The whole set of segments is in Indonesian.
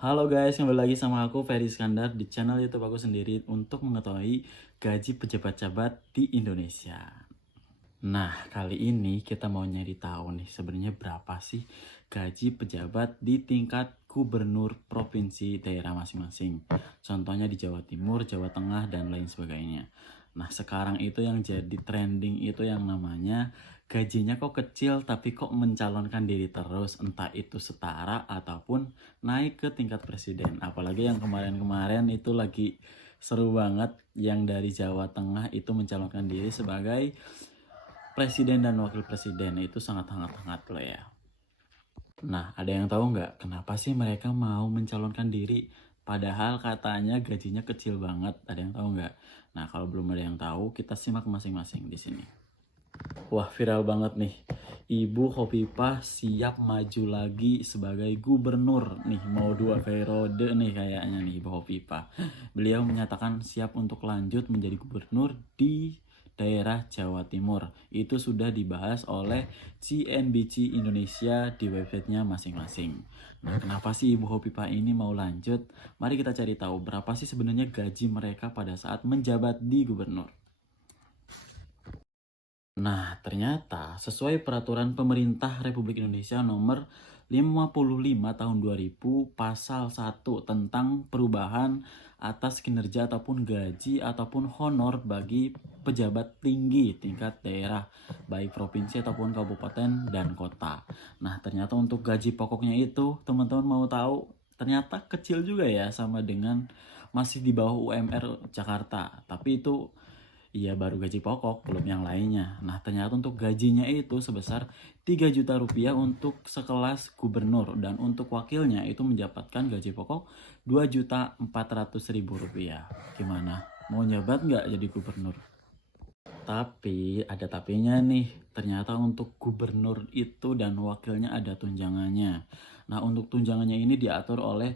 Halo guys, kembali lagi sama aku Ferry Iskandar di channel YouTube aku sendiri untuk mengetahui gaji pejabat-pejabat di Indonesia. Nah, kali ini kita mau nyari tahu nih sebenarnya berapa sih gaji pejabat di tingkat gubernur provinsi daerah masing-masing. Contohnya di Jawa Timur, Jawa Tengah, dan lain sebagainya. Nah, sekarang itu yang jadi trending itu yang namanya gajinya kok kecil tapi kok mencalonkan diri terus, entah itu setara ataupun naik ke tingkat presiden. Apalagi yang kemarin-kemarin itu lagi seru banget yang dari Jawa Tengah itu mencalonkan diri sebagai presiden dan wakil presiden. Itu sangat hangat-hangat loh ya. Nah, ada yang tahu nggak kenapa sih mereka mau mencalonkan diri? Padahal katanya gajinya kecil banget. Ada yang tahu nggak? Nah, kalau belum ada yang tahu, kita simak masing-masing di sini. Wah, viral banget nih. Ibu Khofifah siap maju lagi sebagai gubernur nih, mau 2 periode nih kayaknya nih Ibu Khofifah. Beliau menyatakan siap untuk lanjut menjadi gubernur di daerah Jawa Timur. Itu sudah dibahas oleh CNBC Indonesia di websitenya masing-masing. Nah, kenapa sih Ibu Khofifah ini mau lanjut? Mari kita cari tahu berapa sih sebenarnya gaji mereka pada saat menjabat di gubernur. Nah, ternyata sesuai peraturan pemerintah Republik Indonesia nomor 55 tahun 2000 pasal 1 tentang perubahan atas kinerja ataupun gaji ataupun honor bagi pejabat tinggi tingkat daerah baik provinsi ataupun kabupaten dan kota. Nah, ternyata untuk gaji pokoknya itu teman-teman mau tahu ternyata kecil juga ya sama dengan masih di bawah UMR Jakarta. Tapi itu iya baru gaji pokok, belum yang lainnya. Nah, ternyata untuk gajinya itu sebesar 3 juta rupiah untuk sekelas gubernur dan untuk wakilnya itu mendapatkan gaji pokok 2.400.000 rupiah. Gimana? Mau nyabat nggak jadi gubernur? Tapi ada tapinya nih, ternyata untuk gubernur itu dan wakilnya ada tunjangannya. Nah, untuk tunjangannya ini diatur oleh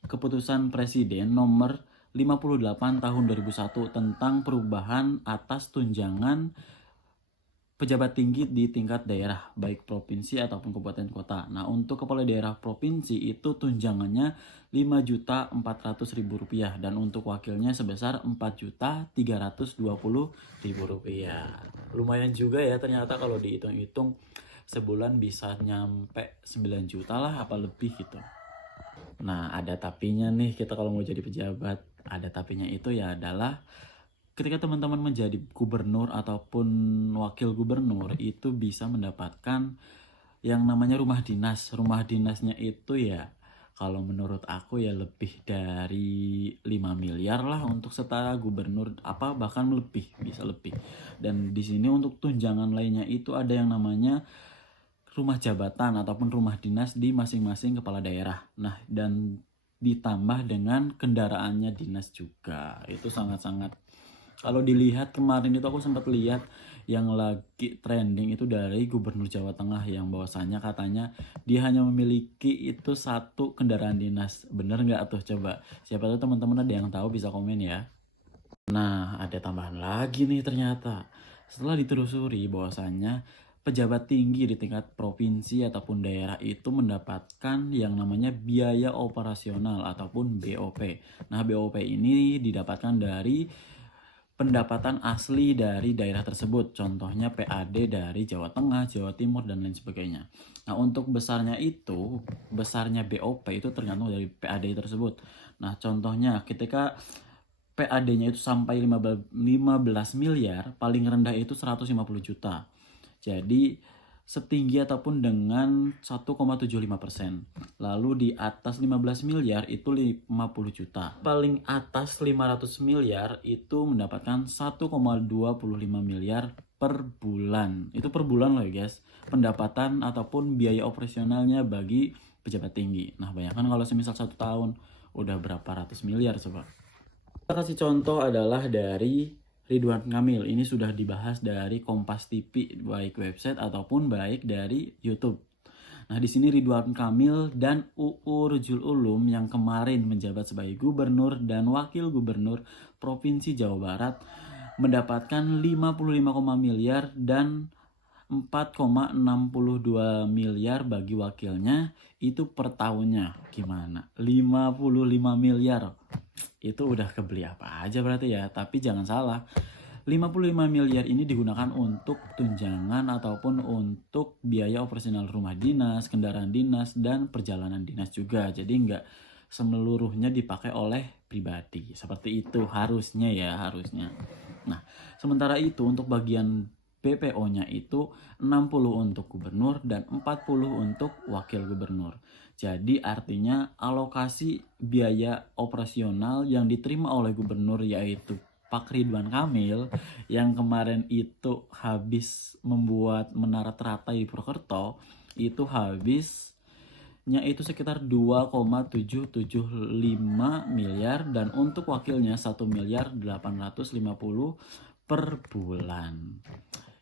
Keputusan Presiden nomor 58 tahun 2001 tentang perubahan atas tunjangan pejabat tinggi di tingkat daerah, baik provinsi ataupun kabupaten kota. Nah, untuk kepala daerah provinsi itu tunjangannya 5.400.000 rupiah dan untuk wakilnya sebesar 4.320.000 rupiah. Lumayan juga ya ternyata kalau dihitung-hitung sebulan bisa nyampe 9 juta lah apa lebih gitu. Nah, ada tapinya nih kita kalau mau jadi pejabat. Ada tapinya itu ya adalah ketika teman-teman menjadi gubernur ataupun wakil gubernur itu bisa mendapatkan yang namanya rumah dinas. Rumah dinasnya itu ya kalau menurut aku ya lebih dari 5 miliar lah untuk setara gubernur apa bahkan lebih, bisa lebih. Dan di sini untuk tunjangan lainnya itu ada yang namanya rumah jabatan ataupun rumah dinas di masing-masing kepala daerah. Nah, dan ditambah dengan kendaraannya dinas juga. Itu sangat-sangat kalau dilihat kemarin itu aku sempat lihat yang lagi trending itu dari Gubernur Jawa Tengah yang bahwasannya katanya dia hanya memiliki itu 1 kendaraan dinas. Bener nggak tuh coba? Siapa tahu teman-teman ada yang tahu bisa komen ya. Nah, ada tambahan lagi nih ternyata. Setelah ditelusuri bahwasannya pejabat tinggi di tingkat provinsi ataupun daerah itu mendapatkan yang namanya biaya operasional ataupun BOP. Nah, BOP ini didapatkan dari pendapatan asli dari daerah tersebut. Contohnya PAD dari Jawa Tengah, Jawa Timur, dan lain sebagainya. Nah, untuk besarnya BOP itu tergantung dari PAD tersebut. Nah, contohnya ketika PAD-nya itu sampai 15 miliar, paling rendah itu 150 juta. Jadi setinggi ataupun dengan 1,75%. Lalu di atas 15 miliar itu 50 juta. Paling atas 500 miliar itu mendapatkan 1,25 miliar per bulan. Itu per bulan loh ya guys. Pendapatan ataupun biaya operasionalnya bagi pejabat tinggi. Nah, bayangkan kalau semisal 1 tahun udah berapa ratus miliar coba. Kita kasih contoh adalah dari Ridwan Kamil. Ini sudah dibahas dari Kompas TV, baik website ataupun baik dari YouTube. Nah, di sini Ridwan Kamil dan UU Rujul Ulum yang kemarin menjabat sebagai gubernur dan wakil gubernur Provinsi Jawa Barat mendapatkan 55, miliar dan 4,62 miliar bagi wakilnya itu per tahunnya. Gimana? 55 miliar. Itu udah kebeli apa aja berarti ya. Tapi jangan salah, 55 miliar ini digunakan untuk tunjangan ataupun untuk biaya operasional rumah dinas, kendaraan dinas, dan perjalanan dinas juga. Jadi nggak semeluruhnya dipakai oleh pribadi. Seperti itu harusnya ya, harusnya. Nah, sementara itu untuk bagian BPO-nya itu 60 untuk gubernur dan 40 untuk wakil gubernur. Jadi artinya alokasi biaya operasional yang diterima oleh gubernur yaitu Pak Ridwan Kamil yang kemarin itu habis membuat menara teratai di Purwokerto, itu habisnya itu sekitar 2,775 miliar dan untuk wakilnya 1 miliar 850 per bulan.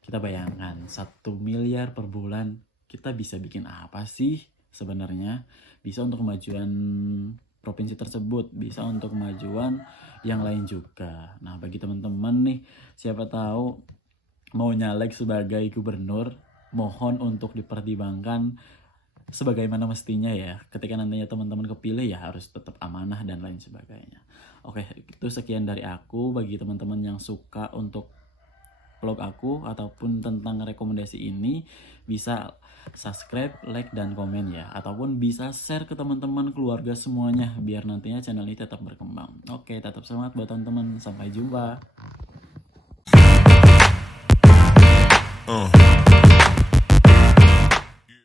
Kita bayangkan 1 miliar per bulan kita bisa bikin apa sih sebenarnya? Bisa untuk kemajuan provinsi tersebut, bisa untuk kemajuan yang lain juga. Nah, bagi teman-teman nih, siapa tahu mau nyalek sebagai gubernur, mohon untuk dipertimbangkan sebagaimana mestinya ya. Ketika nantinya teman-teman kepilih ya harus tetap amanah dan lain sebagainya. Oke, itu sekian dari aku. Bagi teman-teman yang suka untuk vlog aku ataupun tentang rekomendasi ini, bisa subscribe, like, dan komen ya, ataupun bisa share ke teman-teman keluarga semuanya biar nantinya channel ini tetap berkembang. Oke, tetap semangat buat teman-teman, sampai jumpa.